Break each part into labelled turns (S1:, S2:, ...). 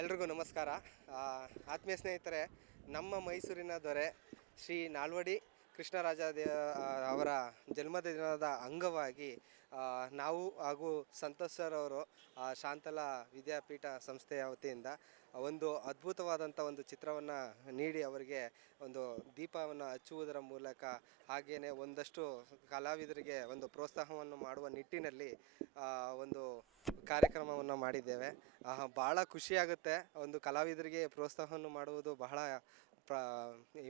S1: ಎಲ್ರಿಗೂ ನಮಸ್ಕಾರ. ಆತ್ಮೀಯ ಸ್ನೇಹಿತರೆ ನಮ್ಮ ಮೈಸೂರಿನ ದೊರೆ ಶ್ರೀ ನಾಲ್ವಡಿ ಕೃಷ್ಣರಾಜ ದೇ ಅವರ ಜನ್ಮದಿನದ ಅಂಗವಾಗಿ ನಾವು ಹಾಗೂ ಸಂತೋಷ್ ಸರ್ ಅವರು ಶಾಂತಲಾ ವಿದ್ಯಾಪೀಠ ಸಂಸ್ಥೆಯ ವತಿಯಿಂದ ಒಂದು ಅದ್ಭುತವಾದಂಥ ಒಂದು ಚಿತ್ರವನ್ನು ನೀಡಿ ಅವರಿಗೆ ಒಂದು ದೀಪವನ್ನು ಹಚ್ಚುವುದರ ಮೂಲಕ ಹಾಗೆಯೇ ಒಂದಷ್ಟು ಕಲಾವಿದರಿಗೆ ಒಂದು ಪ್ರೋತ್ಸಾಹವನ್ನು ಮಾಡುವ ನಿಟ್ಟಿನಲ್ಲಿ ಒಂದು ಕಾರ್ಯಕ್ರಮವನ್ನು ಮಾಡಿದ್ದೇವೆ. ಬಹಳ ಖುಷಿಯಾಗುತ್ತೆ. ಒಂದು ಕಲಾವಿದರಿಗೆ ಪ್ರೋತ್ಸಾಹವನ್ನು ಮಾಡುವುದು ಬಹಳ ಪ್ರ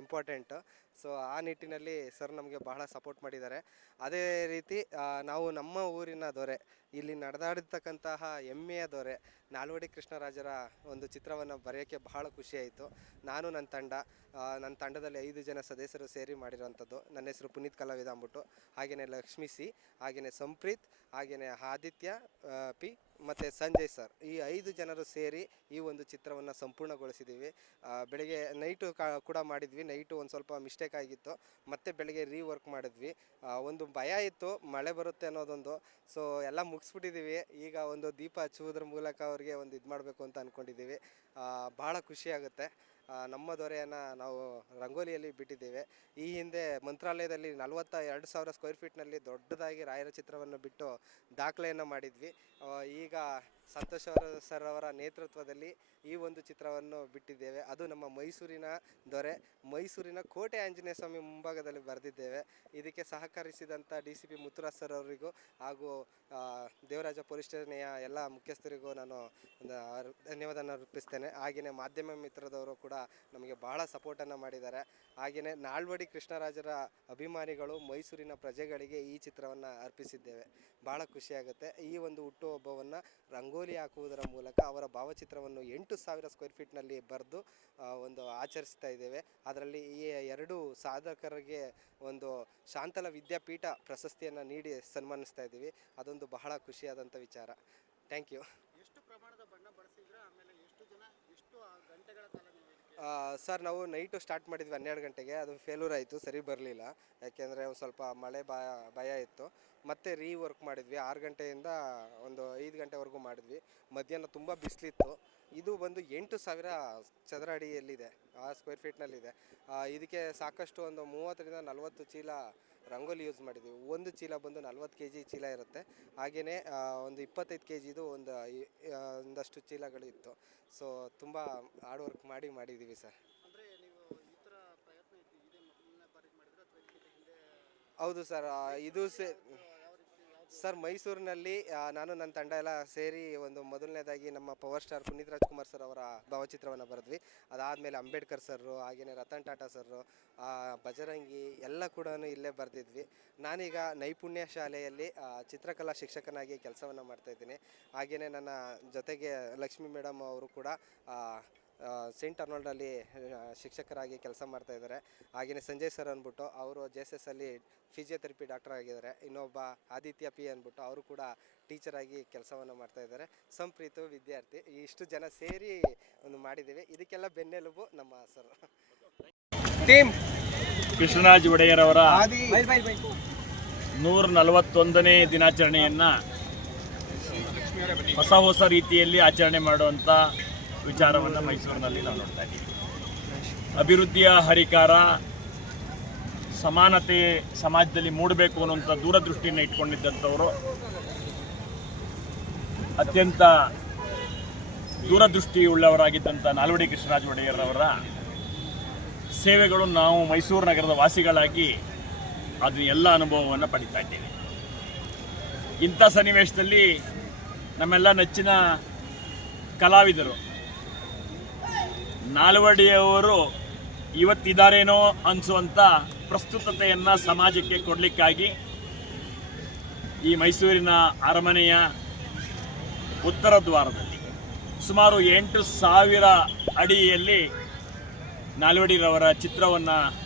S1: ಇಂಪಾರ್ಟೆಂಟ್ ಸೊ ಆ ನಿಟ್ಟಿನಲ್ಲಿ ಸರ್ ನಮಗೆ ಬಹಳ ಸಪೋರ್ಟ್ ಮಾಡಿದ್ದಾರೆ. ಅದೇ ರೀತಿ ನಾವು ನಮ್ಮ ಊರಿನ ದೊರೆ, ಇಲ್ಲಿ ನಡೆದಾಡಿರ್ತಕ್ಕಂತಹ ಹೆಮ್ಮೆಯ ದೊರೆ, ನಾಲ್ವಡಿ ಕೃಷ್ಣರಾಜರ ಒಂದು ಚಿತ್ರವನ್ನು ಬರೆಯೋಕ್ಕೆ ಬಹಳ ಖುಷಿಯಾಯಿತು ನಾನು, ನನ್ನ ತಂಡ ನನ್ನ ತಂಡದಲ್ಲಿ ಐದು ಜನ ಸದಸ್ಯರು ಸೇರಿ ಮಾಡಿರೋವಂಥದ್ದು ನನ್ನ ಹೆಸರು ಪುನೀತ್ ಕಲಾವಿದ ಅಂದ್ಬಿಟ್ಟು ಹಾಗೆಯೇ ಲಕ್ಷ್ಮಿ ಸಿ ಹಾಗೆಯೇ ಸಂಪ್ರೀತ್ ಹಾಗೆಯೇ ಆದಿತ್ಯ ಪಿ ಮತ್ತು ಸಂಜಯ್ ಸರ್ ಈ ಐದು ಜನರು ಸೇರಿ ಈ ಒಂದು ಚಿತ್ರವನ್ನು ಸಂಪೂರ್ಣಗೊಳಿಸಿದ್ದೀವಿ ಬೆಳಗ್ಗೆ ನೈಟು ನೈಟು ಕೂಡ ಮಾಡಿದ್ವಿ. ನೈಟು ಒಂದು ಸ್ವಲ್ಪ ಮಿಸ್ಟೇಕ್ ಆಗಿತ್ತು. ಮತ್ತೆ ರೀ ರೀವರ್ಕ್ ಮಾಡಿದ್ವಿ. ಒಂದು ಭಯ ಇತ್ತು. ಮಳೆ ಬರುತ್ತೆ ಅನ್ನೋದೊಂದು. ಸೊ ಎಲ್ಲ ಮುಗಿಸ್ಬಿಟ್ಟಿದ್ದೀವಿ ಈಗ ಒಂದು ದೀಪ ಹಚ್ಚುವುದ್ರ ಮೂಲಕ ಅವ್ರಿಗೆ ಒಂದು ಇದು ಮಾಡಬೇಕು ಅಂತ ಅಂದ್ಕೊಂಡಿದ್ದೀವಿ ಭಾಳ ಖುಷಿಯಾಗುತ್ತೆ ನಮ್ಮ ದೊರೆಯನ್ನು ನಾವು ರಂಗೋಲಿಯಲ್ಲಿ ಬಿಟ್ಟಿದ್ದೇವೆ. ಈ ಹಿಂದೆ ಮಂತ್ರಾಲಯದಲ್ಲಿ ನಲವತ್ತ ಎರಡು ಸಾವಿರ ಸ್ಕ್ವೇರ್ ಫೀಟ್ನಲ್ಲಿ ದೊಡ್ಡದಾಗಿ ರಾಯರ ಚಿತ್ರವನ್ನು ಬಿಟ್ಟು ದಾಖಲೆಯನ್ನು ಮಾಡಿದ್ವಿ. ಈಗ ಸಂತೋಷ್ ಅವರ ಸರ್ ಅವರ ನೇತೃತ್ವದಲ್ಲಿ ಈ ಒಂದು ಚಿತ್ರವನ್ನು ಬಿಟ್ಟಿದ್ದೇವೆ. ಅದು ನಮ್ಮ ಮೈಸೂರಿನ ದೊರೆ. ಮೈಸೂರಿನ ಕೋಟೆ ಆಂಜನೇಯ ಸ್ವಾಮಿ ಮುಂಭಾಗದಲ್ಲಿ ಬರೆದಿದ್ದೇವೆ. ಇದಕ್ಕೆ ಸಹಕರಿಸಿದಂಥ D C P Muthuraj sir ಅವರಿಗೂ ಹಾಗೂ ದೇವರಾಜ ಪೊಲೀಸ್ ಸ್ಟೇಷನೆಯ ಎಲ್ಲ ಮುಖ್ಯಸ್ಥರಿಗೂ ನಾನು ಧನ್ಯವಾದವನ್ನು ಅರ್ಪಿಸ್ತೇನೆ. ಹಾಗೆಯೇ ಮಾಧ್ಯಮ ಮಿತ್ರದವರು ಕೂಡ ನಮಗೆ ಬಹಳ ಸಪೋರ್ಟನ್ನು ಮಾಡಿದ್ದಾರೆ. ಹಾಗೆಯೇ ನಾಳ್ವಡಿ ಕೃಷ್ಣರಾಜರ ಅಭಿಮಾನಿಗಳು ಮೈಸೂರಿನ ಪ್ರಜೆಗಳಿಗೆ ಈ ಚಿತ್ರವನ್ನು ಅರ್ಪಿಸಿದ್ದೇವೆ. ಭಾಳ ಖುಷಿಯಾಗುತ್ತೆ. ಈ ಒಂದು ಹುಟ್ಟುಹಬ್ಬವನ್ನು ರಂಗೋಲಿ ಹಾಕುವುದರ ಮೂಲಕ ಅವರ ಭಾವಚಿತ್ರವನ್ನು ಎಂಟು ಸಾವಿರ ಸ್ಕ್ವೇರ್ ಫೀಟ್ನಲ್ಲಿ ಬರೆದು ಒಂದು ಆಚರಿಸ್ತಾ ಇದ್ದೇವೆ. ಅದರಲ್ಲಿ ಈ ಎರಡು ಸಾಧಕರಿಗೆ ಒಂದು ಶಾಂತಲ ವಿದ್ಯಾಪೀಠ ಪ್ರಶಸ್ತಿಯನ್ನು ನೀಡಿ ಸನ್ಮಾನಿಸ್ತಾ ಇದ್ದೀವಿ. ಅದೊಂದು ಬಹಳ ಖುಷಿಯಾದಂಥ ವಿಚಾರ. ಥ್ಯಾಂಕ್ ಯು
S2: ಎಷ್ಟು ಪ್ರಮಾಣದ ಬಣ್ಣ ಬಳಸಿದ್ರೆ ಆಮೇಲೆ ಎಷ್ಟು ಜನ ಎಷ್ಟು ಆ ಗಂಟೆಗಳ ಕಾಲ ನೀವು ಇದಕ್ಕೆ
S1: ಸರ್, ನಾವು ನೈಟು ಸ್ಟಾರ್ಟ್ ಮಾಡಿದ್ವಿ ಹನ್ನೆರಡು ಗಂಟೆಗೆ. ಅದು ಫೇಲ್ಯೂರ್ ಆಯಿತು, ಸರಿ ಬರಲಿಲ್ಲ. ಯಾಕೆಂದರೆ ಒಂದು ಸ್ವಲ್ಪ ಮಳೆ ಭಯ ಭಯ ಇತ್ತು. ಮತ್ತೆ ರೀ ವರ್ಕ್ ಮಾಡಿದ್ವಿ. ಆರು ಗಂಟೆಯಿಂದ ಒಂದು ಐದು ಗಂಟೆವರೆಗೂ ಮಾಡಿದ್ವಿ. ಮಧ್ಯಾಹ್ನ ತುಂಬ ಬಿಸಿಲಿತ್ತು. ಇದು ಬಂದು ಎಂಟು ಸಾವಿರ ಚದರ ಅಡಿಯಲ್ಲಿದೆ ಆ ಸ್ಕ್ವೇರ್ ಫೀಟ್ನಲ್ಲಿದೆ ಇದಕ್ಕೆ ಸಾಕಷ್ಟು ಒಂದು ಮೂವತ್ತರಿಂದ ನಲವತ್ತು ಚೀಲ ರಂಗೋಲಿ ಯೂಸ್ ಮಾಡಿದ್ದೀವಿ ಒಂದು ಚೀಲ ಬಂದು ನಲವತ್ತು ಕೆ ಜಿ ಚೀಲ ಇರುತ್ತೆ. ಹಾಗೆಯೇ ಒಂದು ಇಪ್ಪತ್ತೈದು ಕೆ ಜಿದು ಒಂದು ಒಂದಷ್ಟು ಚೀಲಗಳು ಇತ್ತು. ಸೊ ತುಂಬ ಹಾರ್ಡ್ ವರ್ಕ್ ಮಾಡಿ ಮಾಡಿದ್ದೀವಿ ಸರ್.
S2: ಹೌದು
S1: ಸರ್ ಇದು ಸೇ ಸರ್ ಮೈಸೂರಿನಲ್ಲಿ ನಾನು ನನ್ನ ತಂಡ ಎಲ್ಲ ಸೇರಿ ಒಂದು ಮೊದಲನೇದಾಗಿ ನಮ್ಮ power star Puneeth Rajkumar sir ಅವರ ಭಾವಚಿತ್ರವನ್ನು ಬರೆದ್ವಿ. ಅದಾದಮೇಲೆ ಅಂಬೇಡ್ಕರ್ ಸರ್ ಹಾಗೆಯೇ ರತನ್ ಟಾಟಾ ಸರ್ ಆ, ಬಜರಂಗಿ ಎಲ್ಲ ಕೂಡ ಇಲ್ಲೇ ಬರೆದಿದ್ವಿ. ನಾನೀಗ ನೈಪುಣ್ಯ ಶಾಲೆಯಲ್ಲಿ ಚಿತ್ರಕಲಾ ಶಿಕ್ಷಕನಾಗಿ ಕೆಲಸವನ್ನು ಮಾಡ್ತಾಯಿದ್ದೀನಿ ಹಾಗೆಯೇ ನನ್ನ ಜೊತೆಗೆ ಲಕ್ಷ್ಮಿ ಮೇಡಮ್ ಅವರು ಕೂಡ ಆ, ಸೇಂಟ್ ಅರ್ನಾಲ್ಡಲ್ಲಿ ಶಿಕ್ಷಕರಾಗಿ ಕೆಲಸ ಮಾಡ್ತಾ ಇದ್ದಾರೆ. ಹಾಗೆಯೇ ಸಂಜಯ್ ಸರ್ ಅಂದ್ಬಿಟ್ಟು ಅವರು ಜೆ ಎಸ್ ಎಸ್ ಅಲ್ಲಿ ಫಿಸಿಯೋಥೆರಪಿ ಡಾಕ್ಟರ್ ಆಗಿದ್ದಾರೆ. ಇನ್ನೊಬ್ಬ ಆದಿತ್ಯ ಪಿ ಅಂದ್ಬಿಟ್ಟು ಅವರು ಕೂಡ ಟೀಚರ್ ಆಗಿ ಕೆಲಸವನ್ನು ಮಾಡ್ತಾ ಇದ್ದಾರೆ. ಸಂಪ್ರೀತು ವಿದ್ಯಾರ್ಥಿ ಇಷ್ಟು ಜನ ಸೇರಿ ಒಂದು ಮಾಡಿದ್ದೀವಿ. ಇದಕ್ಕೆಲ್ಲ ಬೆನ್ನೆಲುಬು ನಮ್ಮ ಸರ್.
S3: ಟೀಮ್
S4: ಕೃಷ್ಣರಾಜ್ ಒಡೆಯರವರ
S3: ಅವರ
S4: ನೂರ ನಲವತ್ತೊಂದನೇ ದಿನಾಚರಣೆಯನ್ನು ಹೊಸ ಹೊಸ ರೀತಿಯಲ್ಲಿ ಆಚರಣೆ ಮಾಡುವಂಥ ವಿಚಾರವನ್ನು ಮೈಸೂರಿನಲ್ಲಿ ನಾವು ನೋಡ್ತಾ ಇದ್ದೀವಿ. ಅಭಿವೃದ್ಧಿಯ ಹರಿಕಾರ ಸಮಾನತೆ ಸಮಾಜದಲ್ಲಿ ಮೂಡಬೇಕು ಅನ್ನುವಂಥ ದೂರದೃಷ್ಟಿಯನ್ನು ಇಟ್ಕೊಂಡಿದ್ದಂಥವರು ಅತ್ಯಂತ ದೂರದೃಷ್ಟಿ ಉಳ್ಳವರಾಗಿದ್ದಂಥ ನಾಲ್ವಡಿ ಕೃಷ್ಣರಾಜ ಒಡೆಯರವರ ಸೇವೆಗಳು ನಾವು ಮೈಸೂರು ನಗರದ ವಾಸಿಗಳಾಗಿ ಅದು ಎಲ್ಲ ಅನುಭವವನ್ನು ಪಡಿತಾ ಇದ್ದೇವೆ. ಇಂಥ ಸನ್ನಿವೇಶದಲ್ಲಿ ನಮ್ಮೆಲ್ಲ ನೆಚ್ಚಿನ ಕಲಾವಿದರು ನಾಲ್ವಡಿಯವರು ಇವತ್ತಿದ್ದಾರೇನೋ ಅನಿಸುವಂಥ ಪ್ರಸ್ತುತತೆಯನ್ನು ಸಮಾಜಕ್ಕೆ ಕೊಡಲಿಕ್ಕಾಗಿ ಈ ಮೈಸೂರಿನ ಅರಮನೆಯ ಉತ್ತರ ದ್ವಾರದಲ್ಲಿ ಸುಮಾರು ಎಂಟು ಸಾವಿರ ಅಡಿಯಲ್ಲಿ ನಾಲ್ವಡಿರವರ ಚಿತ್ರವನ್ನು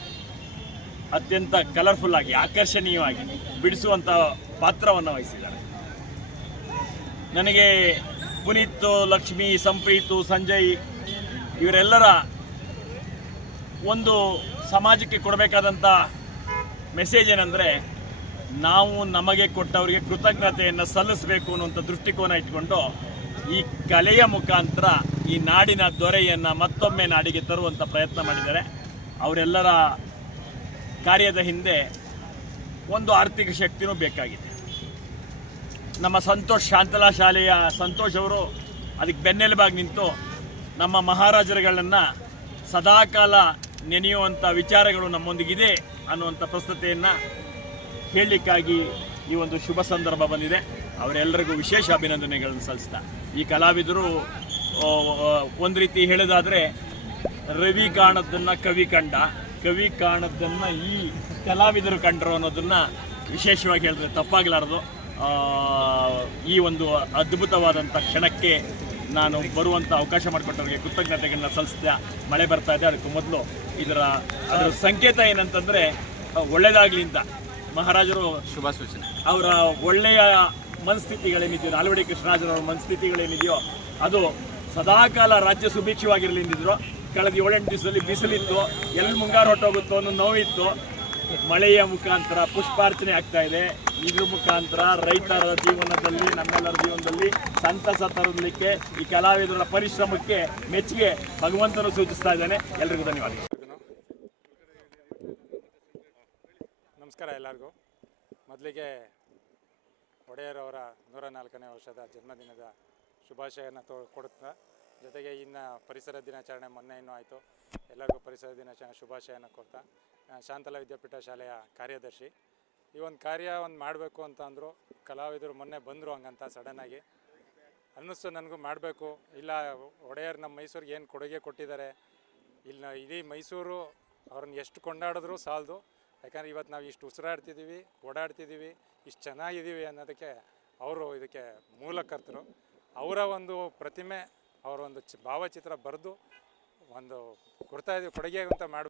S4: ಅತ್ಯಂತ ಕಲರ್ಫುಲ್ ಆಗಿ, ಆಕರ್ಷಣೀಯವಾಗಿ ಬಿಡಿಸುವಂಥ ಪಾತ್ರವನ್ನು ವಹಿಸಿದ್ದಾರೆ. ನನಗೆ ಪುನೀತ್, ಲಕ್ಷ್ಮಿ, ಸಂಪ್ರೀತು, ಸಂಜಯ್ ಇವರೆಲ್ಲರ ಒಂದು ಸಮಾಜಕ್ಕೆ ಕೊಡಬೇಕಾದಂಥ ಮೆಸೇಜ್ ಏನಂದರೆ, ನಾವು ನಮಗೆ ಕೊಟ್ಟವರಿಗೆ ಕೃತಜ್ಞತೆಯನ್ನು ಸಲ್ಲಿಸಬೇಕು ಅನ್ನುವಂಥ ದೃಷ್ಟಿಕೋನ ಇಟ್ಕೊಂಡು ಈ ಕಲೆಯ ಮುಖಾಂತರ ಈ ನಾಡಿನ ದೊರೆಯನ್ನು ಮತ್ತೊಮ್ಮೆ ನಾಡಿಗೆ ತರುವಂಥ ಪ್ರಯತ್ನ ಮಾಡಿದ್ದಾರೆ. ಅವರೆಲ್ಲರ ಕಾರ್ಯದ ಹಿಂದೆ ಒಂದು ಆರ್ಥಿಕ ಶಕ್ತಿನೂ ಬೇಕಾಗಿದೆ. ನಮ್ಮ ಸಂತೋಷ್ ಶಾಂತಲಾ ಶಾಲೆಯ ಸಂತೋಷ್ ಅವರು ಅದಕ್ಕೆ ಬೆನ್ನೆಲುಬಾಗಿ ನಿಂತು ನಮ್ಮ ಮಹಾರಾಜರುಗಳನ್ನು ಸದಾಕಾಲ ನೆನೆಯುವಂಥ ವಿಚಾರಗಳು ನಮ್ಮೊಂದಿಗಿದೆ ಅನ್ನುವಂಥ ಪ್ರಸ್ತುತೆಯನ್ನು ಹೇಳಲಿಕ್ಕಾಗಿ ಈ ಒಂದು ಶುಭ ಸಂದರ್ಭ ಬಂದಿದೆ. ಅವರೆಲ್ಲರಿಗೂ ವಿಶೇಷ ಅಭಿನಂದನೆಗಳನ್ನು ಸಲ್ಲಿಸ್ತಾ. ಈ ಕಲಾವಿದರು ಒಂದು ರೀತಿ ಹೇಳೋದಾದರೆ ರವಿ ಕಾಣದ್ದನ್ನು ಕವಿ ಕಂಡ. ಕವಿ ಕಾಣದ್ದನ್ನು ಈ ಕಲಾವಿದರು ಕಂಡರು ಅನ್ನೋದನ್ನು ವಿಶೇಷವಾಗಿ ಹೇಳಿದ್ರೆ ತಪ್ಪಾಗಲಾರದು. ಈ ಒಂದು ಅದ್ಭುತವಾದಂಥ ಕ್ಷಣಕ್ಕೆ ನಾನು ಬರುವಂಥ ಅವಕಾಶ ಮಾಡಿಕೊಟ್ಟವರಿಗೆ ಕೃತಜ್ಞತೆಗಳನ್ನ ಸಲ್ಲಿಸ್ತಾ ಮಳೆ ಬರ್ತಾ ಇದೆ. ಅದಕ್ಕೆ ಮೊದಲು ಇದರ ಅದರ ಸಂಕೇತ ಏನಂತಂದರೆ ಒಳ್ಳೆಯದಾಗಲಿ ಅಂತ. ಮಹಾರಾಜರು
S3: ಶುಭ ಸೂಚನೆ
S4: ಅವರ ಒಳ್ಳೆಯ ಮನಸ್ಥಿತಿಗಳೇನಿದೆಯೋ ನಾಲ್ವಡಿ ಕೃಷ್ಣರಾಜರವರ ಮನಸ್ಥಿತಿಗಳೇನಿದೆಯೋ ಅದು ಸದಾಕಾಲ ರಾಜ್ಯ ಸುಭಿಕ್ಷವಾಗಿರಲಿ ಎಂದಿದ್ರು. ಕಳೆದ ಏಳೆಂಟು ದಿವಸದಲ್ಲಿ ಬಿಸಿಲಿತ್ತು. ಎಲ್ಲಿ ಮುಂಗಾರು ಹೊಟ್ಟೋಗುತ್ತೋ ಅನ್ನೋ ನೋವಿತ್ತು. ಮಳೆಯ ಮುಖಾಂತರ ಪುಷ್ಪಾರ್ಚನೆ ಆಗ್ತಾ ಇದೆ. ಇದ್ರ ಮುಖಾಂತರ ರೈತರ ಜೀವನದಲ್ಲಿ, ನಮ್ಮೆಲ್ಲರ ಜೀವನದಲ್ಲಿ, ಸಂತಸ ತರಲಿಕ್ಕೆ, ಈ ಕಲಾವಿದರ ಪರಿಶ್ರಮಕ್ಕೆ ಮೆಚ್ಚುಗೆ ಭಗವಂತನು ಸೂಚಿಸ್ತಾ ಇದ್ದಾನೆ. ಎಲ್ರಿಗೂ ಧನ್ಯವಾದ
S5: ನಮಸ್ಕಾರ ಎಲ್ಲರಿಗೂ. ಮೊದಲಿಗೆ ಒಡೆಯರವರ ನೂರ ನಾಲ್ಕನೇ ವರ್ಷದ ಜನ್ಮದಿನದ ಶುಭಾಶಯನ ತೋ, ಕೊಡುತ್ತಾ, ಜೊತೆಗೆ ಇನ್ನು ಪರಿಸರ ದಿನಾಚರಣೆ ಮೊನ್ನೆ ಇನ್ನೂ ಆಯಿತು. ಎಲ್ಲರಿಗೂ ಪರಿಸರ ದಿನಾಚರಣೆ ಶುಭಾಶಯನ ಕೊಡ್ತಾ ಶಾಂತಲಾ ವಿದ್ಯಾಪೀಠ ಶಾಲೆಯ ಕಾರ್ಯದರ್ಶಿ. ಈ ಒಂದು ಕಾರ್ಯ ಒಂದು ಮಾಡಬೇಕು ಅಂತ ಅಂದರು, ಕಲಾವಿದರು ಮೊನ್ನೆ ಬಂದರು ಹಂಗಂತ ಸಡನ್ನಾಗಿ ಅನ್ನಿಸ್ತು ನನಗೂ ಮಾಡಬೇಕು, ಇಲ್ಲ ಒಡೆಯರು ನಮ್ಮ ಮೈಸೂರಿಗೆ ಏನು ಕೊಡುಗೆ ಕೊಟ್ಟಿದ್ದಾರೆ ಇಲ್ಲ ಇಡೀ ಮೈಸೂರು ಅವ್ರನ್ನ ಎಷ್ಟು ಕೊಂಡಾಡಿದ್ರು ಸಾಲದು. ಯಾಕಂದ್ರೆ ಇವತ್ತು ನಾವು ಇಷ್ಟು ಉಸಿರಾಡ್ತಿದ್ದೀವಿ ಓಡಾಡ್ತಿದ್ದೀವಿ ಇಷ್ಟು ಚೆನ್ನಾಗಿದ್ದೀವಿ ಅನ್ನೋದಕ್ಕೆ ಅವರು ಇದಕ್ಕೆ ಮೂಲಕರ್ತರು ಅವರ ಒಂದು ಪ್ರತಿಮೆ, ಅವರ ಒಂದು ಚಿ ಭಾವಚಿತ್ರ ಬರೆದು ಒಂದು ಕೊಡ್ತಾ ಕೊಡುಗೆ ಅಂತ ಮಾಡಿ